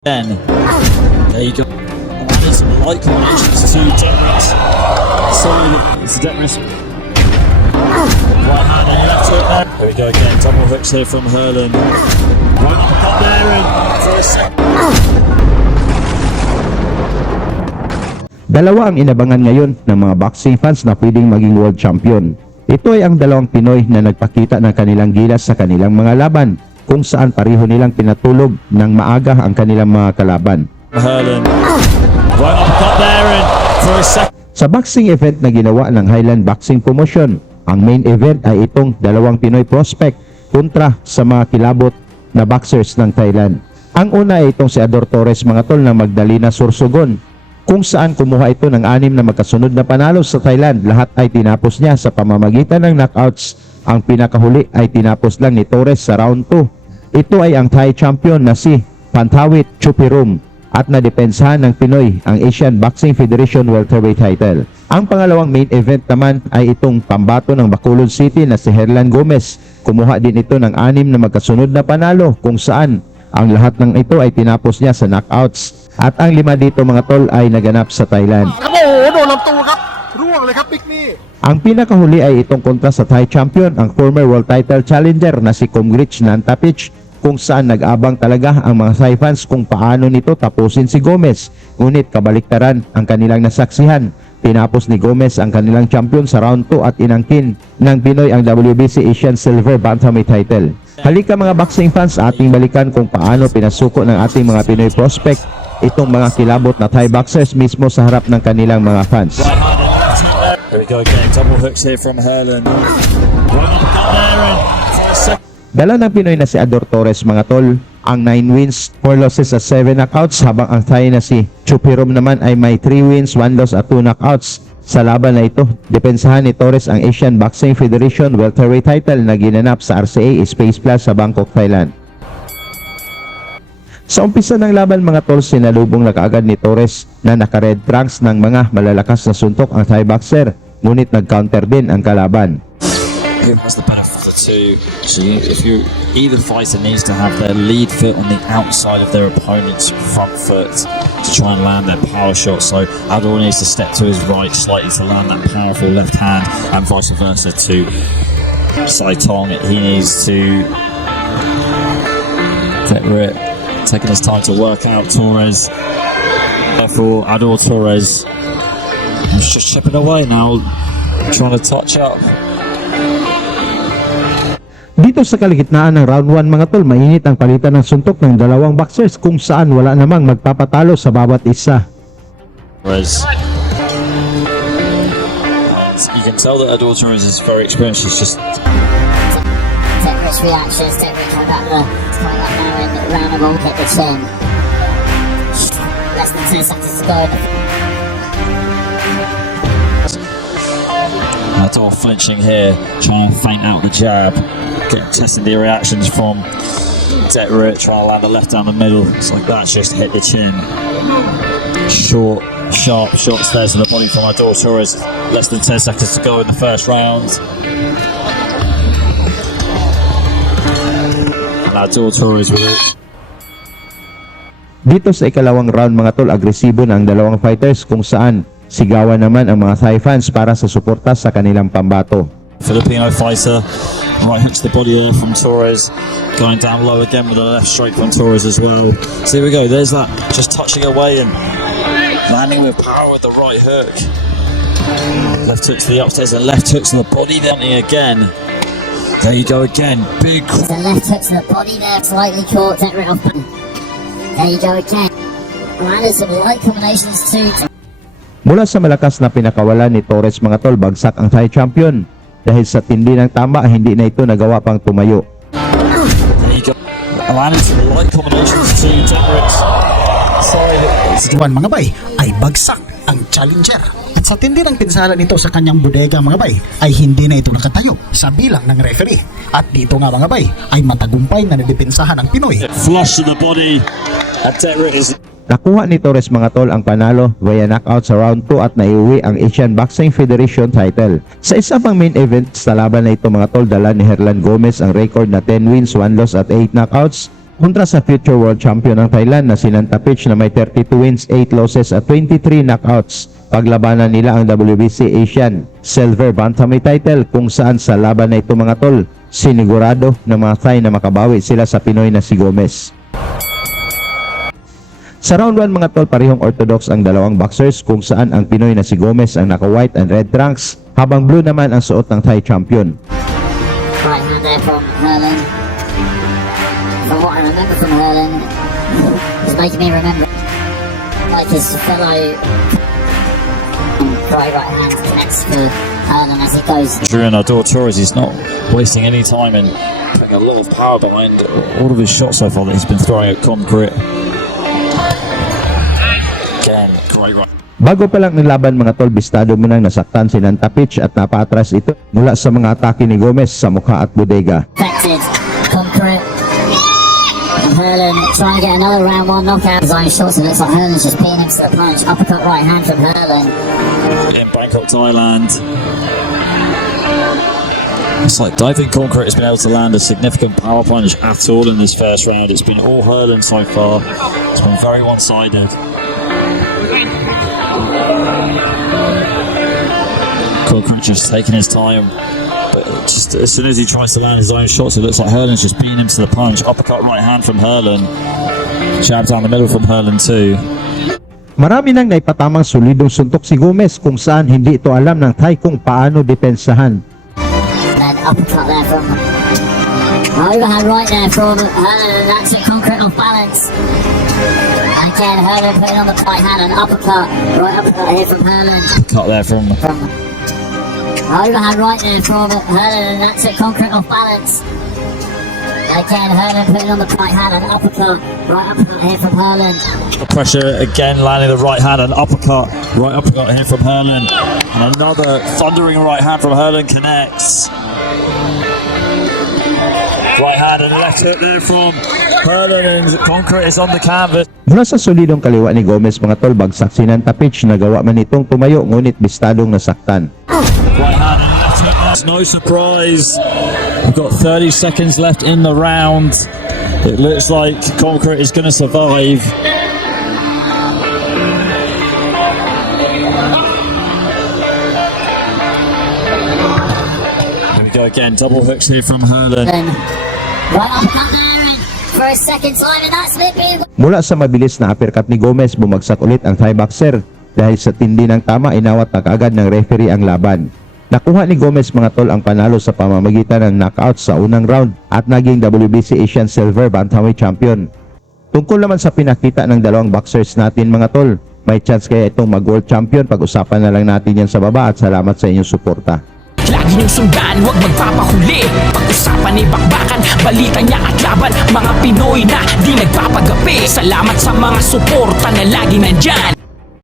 Then, there you go. There's some light combinations to Demis. So, it's Demis. Right hand and left hook there. Here we go again. Double hooks here from Herlin. Right up there and for a second. Dalawa ang inabangan ngayon ng mga boxing fans na pwedeng maging world champion. Ito ay ang dalawang Pinoy na nagpakita ng kanilang gilas sa kanilang mga laban, kung saan pareho nilang pinatulog ng maaga ang kanilang mga kalaban. Herlin. Right up there and for a second. Sa boxing event na ginawa ng Highland Boxing Promotion, ang main event ay itong dalawang Pinoy prospect kontra sa mga kilabot na boxers ng Thailand. Ang una ay itong si Ador Torres mga tol ng Magdalena Sorsogon, kung saan kumuha ito ng 6 na magkasunod na panalo sa Thailand. Lahat ay tinapos niya sa pamamagitan ng knockouts. Ang pinakahuli ay tinapos lang ni Torres sa round 2. Ito ay ang Thai champion na si Pantawit Chupirum at nadepensahan ng Pinoy ang Asian Boxing Federation welterweight title. Ang pangalawang main event naman ay itong pambato ng Bacolod City na si Herlan Gomez. Kumuha din ito ng 6 na magkasunod na panalo, kung saan ang lahat ng ito ay tinapos niya sa knockouts. At ang 5 dito mga tol ay naganap sa Thailand. Ang pinakahuli ay itong kontra sa Thai champion, ang former world title challenger na si Komgrich Nantapich, kung saan nag-abang talaga ang mga Thai fans kung paano nito tapusin si Gomez. Ngunit kabaliktaran ang kanilang nasaksihan. Tinapos ni Gomez ang kanilang champion sa round 2 at inangkin ng Pinoy ang WBC Asian Silver Bantamweight title. Halika mga boxing fans, ating balikan kung paano pinasuko ng ating mga Pinoy prospect itong mga kilabot na Thai boxers mismo sa harap ng kanilang mga fans. Here we go again. Double hooks here from Herlin. Right up there and for a second. Dala ng Pinoy na si Ador Torres mga tol ang 9 wins, 4 losses at 7 knockouts, habang ang Thai na si Chupirum naman ay may 3 wins, 1 loss at 2 knockouts. Sa laban na ito, depensahan ni Torres ang Asian Boxing Federation welterweight title na ginanap sa RCA Space Plus sa Bangkok, Thailand. Sa umpisa ng laban mga tol, sinalubong na kaagad ni Torres na naka-red trunks ng mga malalakas na suntok ang Thai boxer, ngunit nag-counter din ang kalaban. Who has the better of the two? So if you either fighter needs to have their lead foot on the outside of their opponent's front foot to try and land their power shot. So Ador needs to step to his right slightly to land that powerful left hand, and vice versa to Saitong. He needs to get rid, taking his time to work out Torres. Therefore, Ador Torres is just chipping away now, trying to touch up. Dito sa kaligitnaan ng round 1 mga tol, mainit ang palitan ng suntok ng dalawang boxers, kung saan wala namang magpapatalo sa bawat isa. You can tell that Ador Torres is very experienced. He's just Demis reactions, Demis come back there. It's coming up now in round of all, hit the chin. Less than 2 seconds to go. Ador flinching here, trying to feint out the jab. Testing the reactions from Detrit, trying to land the left down the middle. It's like that, just hit the chin. Short, sharp shots there to the body from Ador Torres. Less than 10 seconds to go in the first round. And Ador Torres with it. Dito sa ikalawang round mga tol, agresibo na ang dalawang fighters, kung saan sigawan naman ang mga Thai fans para sa suporta sa kanilang pambato. Filipino fighter, right hook to the body there from Torres, going down low again with a left straight from Torres as well. So here we go, there's that, just touching away and landing with power with the right hook. Left hook to the upstairs and left hook to the body there again. There you go again, big. There's a left hook to the body there, slightly caught Demis off. There you go again. Landed some light combinations too. Mula sa malakas na pinakawalan ni Torres mga tol, bagsak ang Thai champion. Dahil sa tindi ng tama, hindi na ito nagawa pang tumayo. There you go. Landed some light combinations too, Detrit. Juan mga bay ay bagsak ang challenger, at sa tindi ng pinsala nito sa kanyang bodega mga bay ay hindi na ito nakatayo sa bilang ng referee, at dito nga mga bay ay matagumpay na nadepensahan ng Pinoy. Flush to the body and Detrit is Nakuha ni Torres mga tol ang panalo via knockout sa round 2 at naiuwi ang Asian Boxing Federation title. Sa isa pang main event sa laban na ito mga tol, dala ni Herlan Gomez ang record na 10 wins, 1 loss at 8 knockouts. kontra sa future world champion ng Thailand na si Nantapich na may 32 wins, 8 losses at 23 knockouts. Paglabanan nila ang WBC Asian Silver Bantamweight title kung saan sa laban na ito mga tol, sinigurado ng mga Thai na makabawi sila sa Pinoy na si Gomez. Sa round 1 mga tol, parehong orthodox ang dalawang boxers kung saan ang Pinoy na si Gomez ang naka-white and red trunks habang blue naman ang suot ng Thai champion. Right hand there from Herlin. From what I remember from Herlin, it's making me remember like his fellow right hand connects to Herlin as he goes. During Ador Torres, he's not wasting any time in putting a lot of power behind all of his shots so far that he's been throwing at Concrete. Again, great right. Bago pa lang ng laban mga tol, bistado mo nang nasaktan si Nantapich at napaatras ito mula sa mga atake ni Gomez sa mukha at bodega. Affected Concrete. And Herlin trying to get another round 1 knockout. His own shots, it looks like Herlin's just beating him to the punch. Uppercut right hand from Herlin. In Bangkok, Thailand. It's like Diving Concrete has been able to land a significant power punch at all in this first round. It's been all Herlin so far. It's been very one-sided. Concrete just taking his time, but just as soon as he tries to land his own shots, it looks like Herlin's just beating him to the punch. Uppercut right hand from Herlin. Jab down the middle from Herlin too. Marami nang naipatamang solidong suntok si Gomez kung saan hindi ito alam ng Thai kung paano depensahan. Then uppercut there from overhand right there from Herlin, and that's it. Concrete off balance. And again, Herlin putting on the right hand and uppercut. Right uppercut here from Herlin. Cut there from Overhand right there from Herlin, and that's it. Concrete off balance. Again, Herlin putting on the right hand and uppercut. Right uppercut here from Herlin. the pressure again, landing the right hand and uppercut. Right uppercut here from Herlin. And another thundering right hand from Herlin connects. Right hand and left hook there from Herlin, and Concrete is on the canvas. Mula sa solidong kaliwa ni Gomez mga tol, bagsak si Nantapich, nagawa man itong tumayo ngunit bistadong nasaktan. Right hand and left hook. That's no surprise. We've got 30 seconds left in the round. It looks like Concrete is going to survive. Here we go again. Double hooks here from Herlin. Right uppercut there, and for a second time, and that's it. Being Mula sa mabilis na uppercut ni Gomez, bumagsak ulit ang Thai boxer. Dahil sa tindi ng tama, inawat na kaagad ng referee ang laban. Nakuha ni Gomez mga tol ang panalo sa pamamagitan ng knockout sa unang round at naging WBC Asian Silver Bantamweight Champion. Tungkol naman sa pinakita ng dalawang boxers natin mga tol, may chance kaya itong mag-world champion? Pag-usapan na lang natin yan sa baba at salamat sa inyong suporta. Lagi niyong sundan, huwag magpapahuli. Pag-usapan ay bakbakan, balita niya at laban. Mga Pinoy na di nagpapagapi. Salamat sa mga suporta na lagi nandyan.